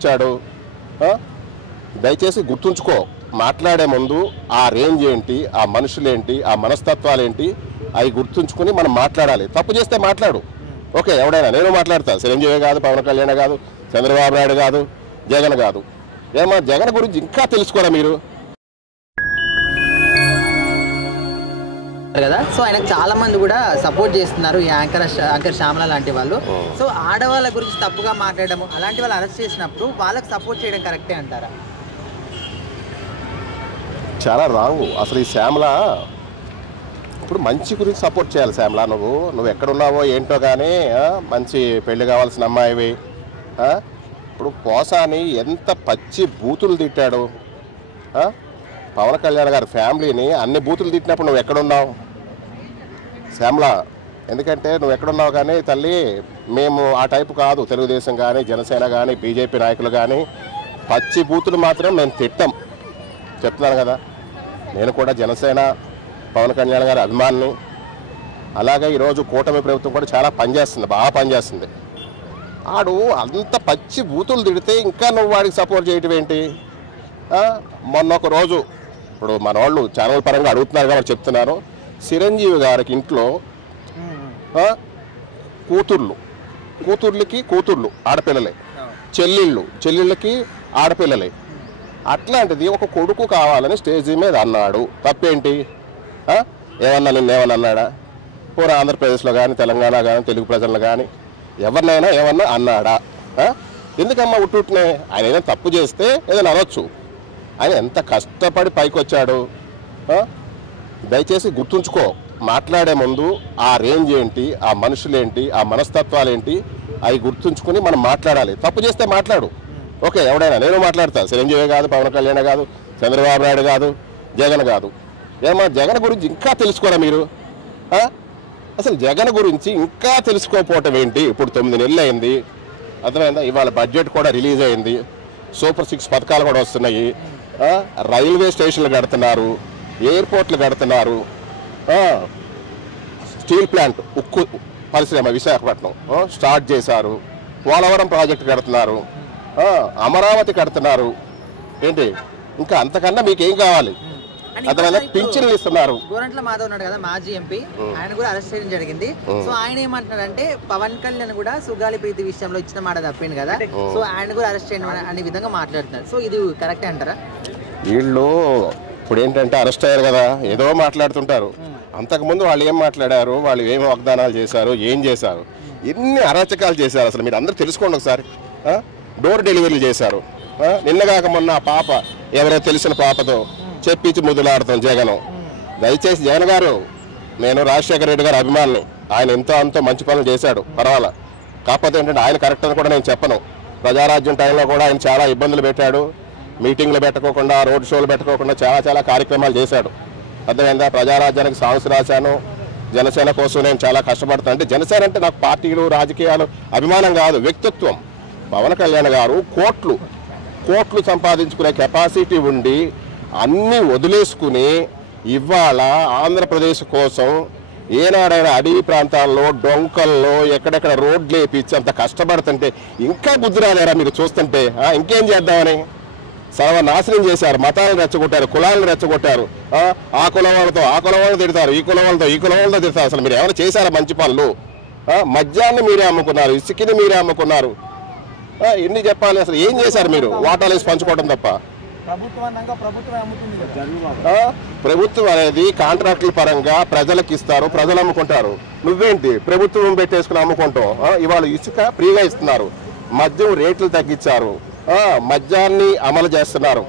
వచ్చాడు. దయచేసి గుర్తుంచుకో, మాట్లాడే ముందు ఆ రేంజ్ ఏంటి, ఆ మనుషులేంటి, ఆ మనస్తత్వాలు ఏంటి అవి గుర్తుంచుకుని మనం మాట్లాడాలి. తప్పు చేస్తే మాట్లాడు, ఓకే, ఎవడైనా నేను మాట్లాడతా. చిరంజీవి కాదు, పవన్ కళ్యాణ్ కాదు, చంద్రబాబు నాయుడు కాదు, జగన్ కాదు. ఏమో జగన్ గురించి ఇంకా తెలుసుకోరా మీరు కదా. సో ఆయనకు చాలా మంది కూడా సపోర్ట్ చేస్తున్నారు, ఈ యాంకర్ శ్యామల లాంటి వాళ్ళు. సో ఆడవాళ్ళ గురించి తప్పుగా మాట్లాడడం, అలాంటి వాళ్ళు అరెస్ట్ చేసినప్పుడు వాళ్ళకి సపోర్ట్ చేయడం కరెక్టే అంటారా? చాలా రాంగు అసలు. ఈ శ్యామల ఇప్పుడు మంచి గురించి సపోర్ట్ చేయాలి. శ్యామల నువ్వు ఎక్కడున్నావో ఏంటో కానీ మంచి పెళ్లి కావాల్సిన అమ్మాయివి. ఇప్పుడు పోసాని ఎంత పచ్చి బూతులు తిట్టాడు. పవన్ కళ్యాణ్ గారి ఫ్యామిలీని అన్ని బూతులు తిట్టినప్పుడు నువ్వు ఎక్కడున్నావు శ్యామల? ఎందుకంటే నువ్వు ఎక్కడున్నావు కానీ తల్లి, మేము ఆ టైపు కాదు. తెలుగుదేశం కానీ, జనసేన కానీ, బీజేపీ నాయకులు కానీ పచ్చి బూతులు మాత్రం మేము తిట్టాం, చెప్తున్నాను కదా. నేను కూడా జనసేన పవన్ కళ్యాణ్ గారి అభిమానిని. అలాగే ఈరోజు కూటమి ప్రభుత్వం కూడా చాలా పనిచేస్తుంది, బాగా పనిచేస్తుంది. ఆడు అంత పచ్చి బూతులు తిడితే ఇంకా నువ్వు వాడికి సపోర్ట్ చేయటం ఏంటి? మొన్న ఒక రోజు ఇప్పుడు మన వాళ్ళు ఛానల్ పరంగా అడుగుతున్నారు కాబట్టి చెప్తున్నాను. చిరంజీవి గారికి ఇంట్లో కూతుర్లు ఆడపిల్లలే, చెల్లెళ్ళకి ఆడపిల్లలే. అట్లాంటిది ఒక కొడుకు కావాలని స్టేజీ మీద అన్నాడు, తప్పేంటి? ఏమన్నా నిన్నేమన్నా అన్నాడా? పూరా ఆంధ్రప్రదేశ్లో కానీ, తెలంగాణ కానీ, తెలుగు ప్రజలను కానీ ఎవరినైనా ఏమన్నా అన్నాడా? ఎందుకమ్మా ఉట్టునే? ఆయన ఏదైనా తప్పు చేస్తే ఏదైనా అనొచ్చు. ఆయన ఎంత కష్టపడి పైకి వచ్చాడు. దయచేసి గుర్తుంచుకో, మాట్లాడే ముందు ఆ రేంజ్ ఏంటి, ఆ మనుషులేంటి, ఆ మనస్తత్వాలు ఏంటి అవి గుర్తుంచుకుని మనం మాట్లాడాలి. తప్పు చేస్తే మాట్లాడు, ఓకే, ఎవడైనా నేను మాట్లాడతా. చిరంజీవి కాదు, పవన్ కళ్యాణ్ కాదు, చంద్రబాబు నాయుడు కాదు, జగన్ కాదు. ఏమో జగన్ గురించి ఇంకా తెలుసుకోరా మీరు? అసలు జగన్ గురించి ఇంకా తెలుసుకోకపోవటం ఏంటి? ఇప్పుడు 9 నెలలు అయింది, అర్థమైందా? ఇవాళ బడ్జెట్ కూడా రిలీజ్ అయింది, సూపర్ 6 పథకాలు కూడా వస్తున్నాయి. రైల్వే స్టేషన్లు కడుతున్నారు, ఎయిర్పోర్ట్లు కడుతున్నారు, స్టీల్ ప్లాంట్ ఉక్కు పరిశ్రమ విశాఖపట్నం స్టార్ట్ చేశారు, పోలవరం ప్రాజెక్టు కడుతున్నారు, అమరావతి కడుతున్నారు. ఏంటి ఇంకా అంతకన్నా మీకేం కావాలి? అర్థమైందా? పింఛన్లు ఇస్తున్నారు. గోరంట్ల మాధవ్ ఉన్నాడు కదా, మాజీ ఎంపీ, ఆయన కూడా అరెస్ట్ చేయడం జరిగింది. సో ఆయన ఏమంటున్నాడంటే పవన్ కళ్యాణ్ కూడా సుగాలి ప్రీతి విషయంలో ఇచ్చిన మాట తప్పింది కదా, సో ఆయన కూడా అరెస్ట్ చేయడం అనే విధంగా మాట్లాడుతున్నారు. సో ఇది కరెక్టే అంటారా? వీళ్ళు ఇప్పుడు ఏంటంటే అరెస్ట్ అయ్యారు కదా, ఏదో మాట్లాడుతుంటారు. అంతకుముందు వాళ్ళు ఏం మాట్లాడారు, వాళ్ళు ఏం వాగ్దానాలు చేశారు, ఏం చేశారు, ఎన్ని అరాచకాలు చేశారు అసలు మీరు అందరూ తెలుసుకోండి ఒకసారి. డోర్ డెలివరీలు చేశారు. నిన్నగాక మొన్న ఆ పాప ఎవరో తెలిసిన పాపతో చెప్పించి ముద్దులాడతాం జగన్. దయచేసి జగన్ గారు, నేను రాజశేఖర రెడ్డి గారి అభిమానిని. ఆయన ఎంతో అంతో మంచి పనులు చేశాడు, పర్వాలా. కాకపోతే ఏంటంటే ఆయన కరెక్ట్ అని కూడా నేను చెప్పను. ప్రజారాజ్యం టైంలో కూడా ఆయన చాలా ఇబ్బందులు పెట్టాడు, మీటింగ్లు పెట్టుకోకుండా, రోడ్ షోలు పెట్టుకోకుండా చాలా కార్యక్రమాలు చేశాడు, అర్థమైందా? ప్రజారాజ్యానికి సాంగ్స్ రాశాను, జనసేన కోసం నేను చాలా కష్టపడతాను. అంటే జనసేన అంటే నాకు పార్టీలు, రాజకీయాలు అభిమానం కాదు, వ్యక్తిత్వం. పవన్ కళ్యాణ్ గారు కోట్లు సంపాదించుకునే కెపాసిటీ ఉండి అన్నీ వదిలేసుకుని ఇవాళ ఆంధ్రప్రదేశ్ కోసం ఏనాడైనా అడవి ప్రాంతాల్లో, డొంకల్లో ఎక్కడెక్కడ రోడ్లు వేపించి అంత కష్టపడుతుంటే ఇంకా బుద్ధి రాలేరా మీరు చూస్తుంటే? ఇంకేం చేద్దామని సర్వనాశనం చేశారు, మతాలను రెచ్చగొట్టారు, కులాలను రెచ్చగొట్టారు. ఆ కులం వాళ్ళతో తిడతారు, ఈ కులం వాళ్ళతో తిడతారు. అసలు మీరు ఏమైనా చేశారా మంచి పనులు? మద్యాన్ని మీరే అమ్ముకున్నారు, ఇసుకని మీరే అమ్ముకున్నారు. ఎన్ని చెప్పాలి? అసలు ఏం చేశారు మీరు? వాటాలు వేసి పంచుకోవడం తప్ప. ప్రభుత్వం అనేది కాంట్రాక్టుల పరంగా ప్రజలకు ఇస్తారు, ప్రజలు అమ్ముకుంటారు. నువ్వేంటి ప్రభుత్వం పెట్టేసుకుని అమ్ముకుంటావు? ఇవాళ ఇసుక ఫ్రీగా ఇస్తున్నారు, మద్యం రేట్లు తగ్గించారు, మద్యాన్ని అమలు చేస్తున్నారు,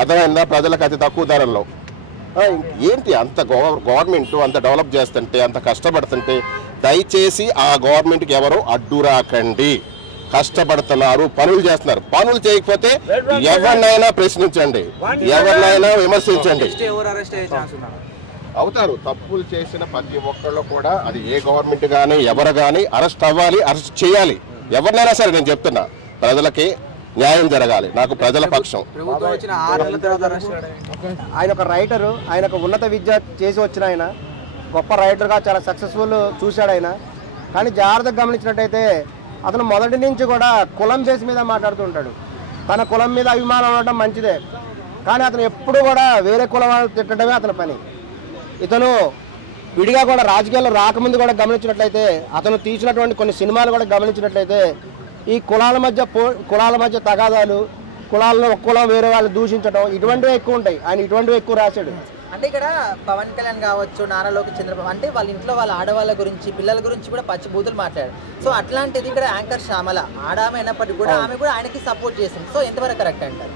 అర్థమైందా? ప్రజలకు అతి తక్కువ ధరల్లో. ఏంటి అంత గవర్నమెంట్ అంత డెవలప్ చేస్తుంటే, అంత కష్టపడుతుంటే దయచేసి ఆ గవర్నమెంట్కి ఎవరు అడ్డు రాకండి. కష్టపడుతున్నారు, పనులు చేస్తున్నారు. పనులు చేయకపోతే ఎవరినైనా ప్రశ్నించండి, ఎవరినైనా విమర్శించండి, అవుతారు. తప్పులు చేసిన ప్రతి ఒక్కళ్ళు కూడా, అది ఏ గవర్నమెంట్ కానీ ఎవరు కానీ అరెస్ట్ అవ్వాలి, అరెస్ట్ చేయాలి. ఎవరినైనా సరే నేను చెప్తున్నా, ప్రజలకి న్యాయం జరగాలి. నాకు ప్రజల పక్షం. ఆయన ఒక రైటరు, ఆయన ఒక ఉన్నత విద్య చేసి వచ్చిన ఆయన గొప్ప రైటర్గా చాలా సక్సెస్ఫుల్ చూశాడు ఆయన. కానీ జాగ్రత్తగా గమనించినట్టయితే అతను మొదటి నుంచి కూడా కులం బేస్ మీద మాట్లాడుతూ ఉంటాడు. తన కులం మీద అభిమానం ఉండటం మంచిదే, కానీ అతను ఎప్పుడు కూడా వేరే కులం వాళ్ళు తిట్టడమే అతని పని. ఇతను విడిగా కూడా రాజకీయాల్లో రాకముందు కూడా గమనించినట్లయితే, అతను తీసినటువంటి కొన్ని సినిమాలు కూడా గమనించినట్లయితే ఈ కులాల మధ్య తగాదాలు, కులాలను ఒక కులం వేరే వాళ్ళు దూషించడం ఇటువంటివి ఎక్కువ ఉంటాయి. ఆయన ఇటువంటివి ఎక్కువ రాశాడు. అంటే ఇక్కడ పవన్ కళ్యాణ్ కావచ్చు, నారా లోకేష్ చంద్రబాబు అంటే వాళ్ళ ఇంట్లో వాళ్ళ ఆడవాళ్ళ గురించి, పిల్లల గురించి కూడా పచ్చి బూతులు మాట్లాడారు. సో అట్లాంటిది ఇక్కడ యాంకర్ శ్యామల ఆడామె అయినప్పటికీ కూడా ఆమె కూడా ఆయనకి సపోర్ట్ చేస్తుంది. సో ఎంతవరకు కరెక్ట్ అంటారు?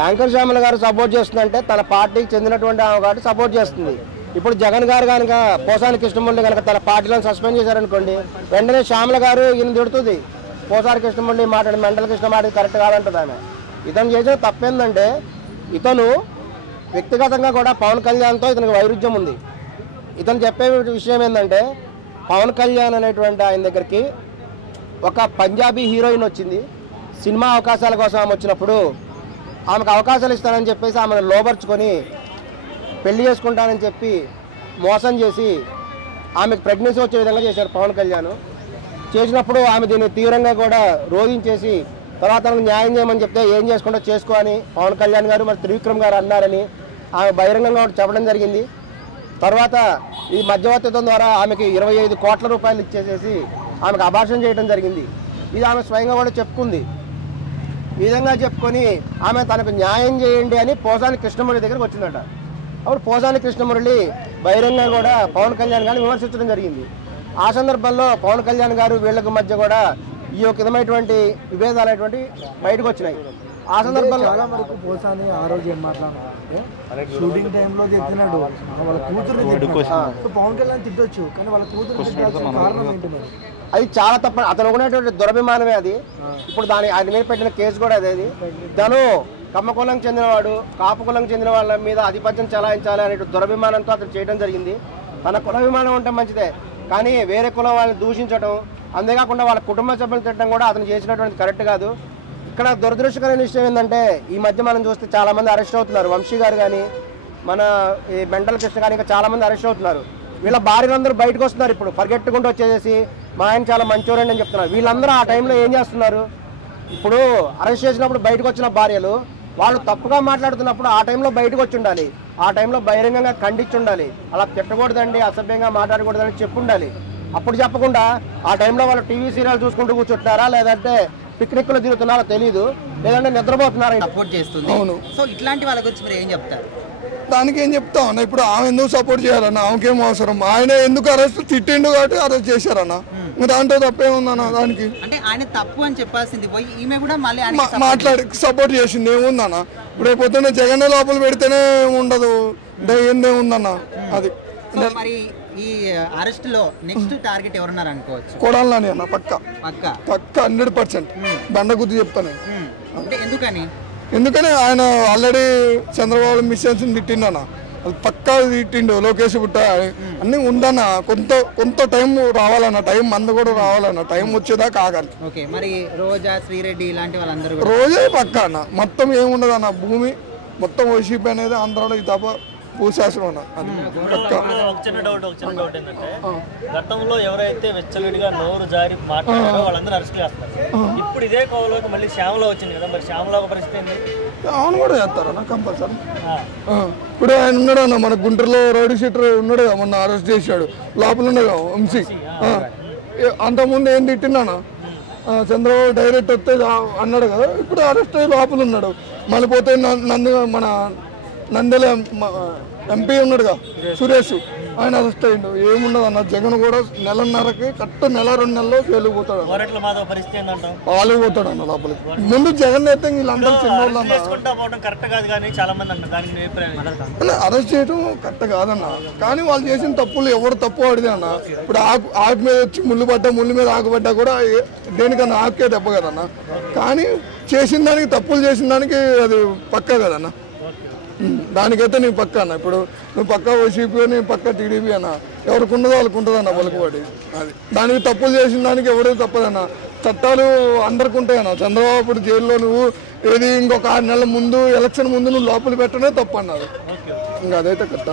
యాంకర్ శ్యామల గారు సపోర్ట్ చేస్తుందంటే తన పార్టీకి చెందినటువంటి ఆమె కాబట్టి సపోర్ట్ చేస్తుంది. ఇప్పుడు జగన్ గారు కనుక పోసాని కృష్ణమురళి కనుక తన పార్టీలను సస్పెండ్ చేశారనుకోండి, వెంటనే శ్యామల గారు ఈయన తిడుతుంది. పోసాని కృష్ణమురళి మాట్లాడి మెంటల్ కృష్ణ మాట కరెక్ట్ కాదంటుంది ఆమె. ఇతను చేసిన తప్పేందంటే ఇతను వ్యక్తిగతంగా కూడా పవన్ కళ్యాణ్తో ఇతనికి వైరుధ్యం ఉంది. ఇతను చెప్పే విషయం ఏంటంటే పవన్ కళ్యాణ్ అనేటువంటి ఆయన దగ్గరికి ఒక పంజాబీ హీరోయిన్ వచ్చింది. సినిమా అవకాశాల కోసం ఆమె వచ్చినప్పుడు ఆమెకు అవకాశాలు ఇస్తానని చెప్పేసి ఆమెను లోబర్చుకొని పెళ్లి చేసుకుంటానని చెప్పి మోసం చేసి ఆమెకు ప్రెగ్నెన్సీ వచ్చే విధంగా చేశారు పవన్ కళ్యాణ్. చేసినప్పుడు ఆమె దీన్ని తీవ్రంగా కూడా రోధించేసి తర్వాత తనకు న్యాయం చేయమని చెప్తే ఏం చేసుకుంటో చేసుకో అని పవన్ కళ్యాణ్ గారు మరి త్రివిక్రమ్ గారు అన్నారని ఆమె బహిరంగంగా చెప్పడం జరిగింది. తర్వాత ఈ మధ్యవర్తిత్వం ద్వారా ఆమెకి 25 కోట్ల రూపాయలు ఇచ్చేసేసి ఆమెకు అబార్షన్ చేయడం జరిగింది. ఇది ఆమె స్వయంగా కూడా చెప్పుకుంది. ఈ విధంగా చెప్పుకొని ఆమె తనకు న్యాయం చేయండి అని పోసాని కృష్ణమురళి దగ్గరికి వచ్చిందట. అప్పుడు పోసాని కృష్ణమురళి బహిరంగంగా కూడా పవన్ కళ్యాణ్ గారిని విమర్శించడం జరిగింది. ఆ సందర్భంలో పవన్ కళ్యాణ్ గారు వీళ్ళకి మధ్య కూడా ఈ యొక్క విధమైనటువంటి విభేదాలు అనేటువంటి బయటకు వచ్చినాయి. ఆ సందర్భంలో చాలా వరకు పోసాని ఆ రోజు ఏం మాట్లాడుతుంటే షూటింగ్ టైంలో చెప్పినాడు వాళ్ళ కూతురు. సో పవన్ కళ్యాణ్ తిట్టొచ్చు, కానీ వాళ్ళ కూతురు తిట్టాల్సిన కారణం ఏంటి మరి? అది చాలా తప్ప. అతను ఉన్నటువంటి దురభిమానమే అది. ఇప్పుడు ఆయన మీద పెట్టిన కేసు కూడా అదేది. తను కమ్మ కులంకి చెందినవాడు, కాపు కులంకి చెందిన వాళ్ళ మీద ఆధిపత్యం చలాయించాలి అనే దురభిమానంతో అతను చేయడం జరిగింది. తన కులాభిమానం ఉంటే మంచిదే, కానీ వేరే కులం వాళ్ళని దూషించడం, అంతేకాకుండా వాళ్ళ కుటుంబ సభ్యులు తిట్టడం కూడా అతను చేసినటువంటి కరెక్ట్ కాదు. ఇక్కడ దురదృష్టకరమైన విషయం ఏంటంటే ఈ మధ్య మనం చూస్తే చాలామంది అరెస్ట్ అవుతున్నారు. వంశీ గారు కానీ, మన ఈ మెంటల్ కృష్ణ కానీ, ఇంకా చాలామంది అరెస్ట్ అవుతున్నారు. వీళ్ళ భార్యలందరూ బయటకు వస్తున్నారు. ఇప్పుడు పరిగెట్టుకుంటూ వచ్చేసి మా ఆయన చాలా మంచోరండి అని చెప్తున్నారు. వీళ్ళందరూ ఆ టైంలో ఏం చేస్తున్నారు? ఇప్పుడు అరెస్ట్ చేసినప్పుడు బయటకు వచ్చిన భార్యలు వాళ్ళు తప్పుగా మాట్లాడుతున్నప్పుడు ఆ టైంలో బయటకు వచ్చి ఉండాలి. ఆ టైంలో బహిరంగంగా ఖండించి ఉండాలి. అలా తిట్టకూడదండి, అసభ్యంగా మాట్లాడకూడదని చెప్పి ఉండాలి. అప్పుడు చెప్పకుండా ఆ టైంలో వాళ్ళు టీవీ సీరియల్ చూసుకుంటూ కూర్చుంటున్నారా, లేదంటే పిక్నిక్లు తిరుగుతున్నారో తెలియదు, లేదంటే నిద్రపోతున్నారా సపోర్ట్ చేస్తుంది. సో ఇట్లాంటి వాళ్ళ గురించి మీరు ఏం చెప్తారు? దానికి ఏం చెప్తా అన్న, ఇప్పుడు ఆమె ఎందుకు సపోర్ట్ చేయాలన్న? ఆమెకేం అవసరం? ఆయన ఎందుకు అరెస్ట్ తిట్టిండు కాబట్టి అరెస్ట్ చేశారన్న. దాంట్లో తప్పేముందన్న? దానికి అంటే ఆయన తప్పు అని చెప్పాల్సింది పోయి ఈమె కూడా మళ్ళీ మాట్లాడి సపోర్ట్ చేసింది ఏముందన్న? ఇప్పుడు పొద్దున్న జగన్ లోపల పెడితేనే ఉండదు, ఏందేముందన్న? అది మరి ఈ అరెస్ట్ లో నెక్స్ట్ టార్గెట్ ఎవరున్నారు అనుకోవచ్చు? కొడాలని అన్న, పక్క 100% బండ గుర్తు చెప్తాను. అంటే ఎందుకని ఆయన ఆల్రెడీ చంద్రబాబు మిషన్స్ తిట్టిండు అన్న, అది పక్కా తిట్టిండు. లోకేష్ బుట్ట అన్నీ ఉండన్న, కొంత టైం రావాలన్న, టైం మంద కూడా రావాలన్న, టైం వచ్చేదాకా ఆగాలి. ఓకే, మరి రోజా, శ్రీరెడ్డి ఇలాంటి వాళ్ళందరూ రోజే పక్క అన్న, మొత్తం ఏముండదు అన్న, భూమి మొత్తం వైసీపీ అనేది ఆంధ్రాలో ఈ తప్ప భూశాస్త్రం అన్న. ఒక చిన్న డౌట్ ఏంటంటే గతంలో ఎవరైతే వెచ్చలుడిగా నోరు జారి మాట్లాడారో వాళ్ళందరూ అరెస్ట్ చేస్తారు. ఇప్పుడు ఇదే కోవలోకి మళ్ళీ శ్యామలో వచ్చింది కదా, మరి శ్యామలో ఒక పరిస్థితి ఏంటి? అవును కూడా చేస్తారన్న కంపల్సరీ. ఇప్పుడు ఆయన ఉన్నాడు అన్న, మన గుంటూరులో రౌడీ షీటర్ ఉన్నాడు కదా, మొన్న అరెస్ట్ చేశాడు, లోపల ఉండగా వంశీ. అంతకుముందు ఏం తిట్టిందన్న, చంద్రబాబు డైరెక్ట్ వస్తే అన్నాడు కదా, ఇప్పుడు అరెస్ట్ అయ్యి లోపల ఉన్నాడు. మళ్ళీ పోతే మన నందెల ఎంపీ ఉన్నాడుగా సురేష్, ఆయన అరెస్ట్ అయ్యిండు. ఏమున్నది అన్న, జగన్ కూడా నెలన్నరకి నెల 2 నెలల్లో జైలుకు పోతాడు, వాళ్ళు పోతాడు అన్న లోపలికి. ముందు జగన్ అయితే వీళ్ళందరూ చిన్నోళ్ళు అన్న, అరెస్ట్ చేయడం కరెక్ట్ కాదన్న. కానీ వాళ్ళు చేసిన తప్పులు ఎవరు తప్పు అడిదే అన్న. ఇప్పుడు ఆకు మీద వచ్చి ముళ్ళు మీద ఆకుపడ్డా కూడా దేనికన్నా ఆకే దెబ్బ కదన్న. కానీ చేసిన దానికి, తప్పులు చేసిన దానికి అది పక్కా కదన్న. దానికైతే నేను పక్క అన్న. ఇప్పుడు నువ్వు పక్క వైసీపీ, నేను పక్క టీడీపీ అన్న, ఎవరికి ఉన్నదో వాళ్ళకు ఉంటుంది అన్న పలుకుబడి. అది దానికి తప్పులు చేసిన దానికి ఎవరు తప్పదన్న. చట్టాలు అందరికి ఉంటాయన్న. చంద్రబాబు ఇప్పుడు జైల్లో నువ్వు ఏది ఇంకొక 6 నెలల ముందు ఎలక్షన్ ముందు నువ్వు లోపల పెట్టనే తప్పు అన్నారు. ఇంకా అదైతే కరెక్ట్.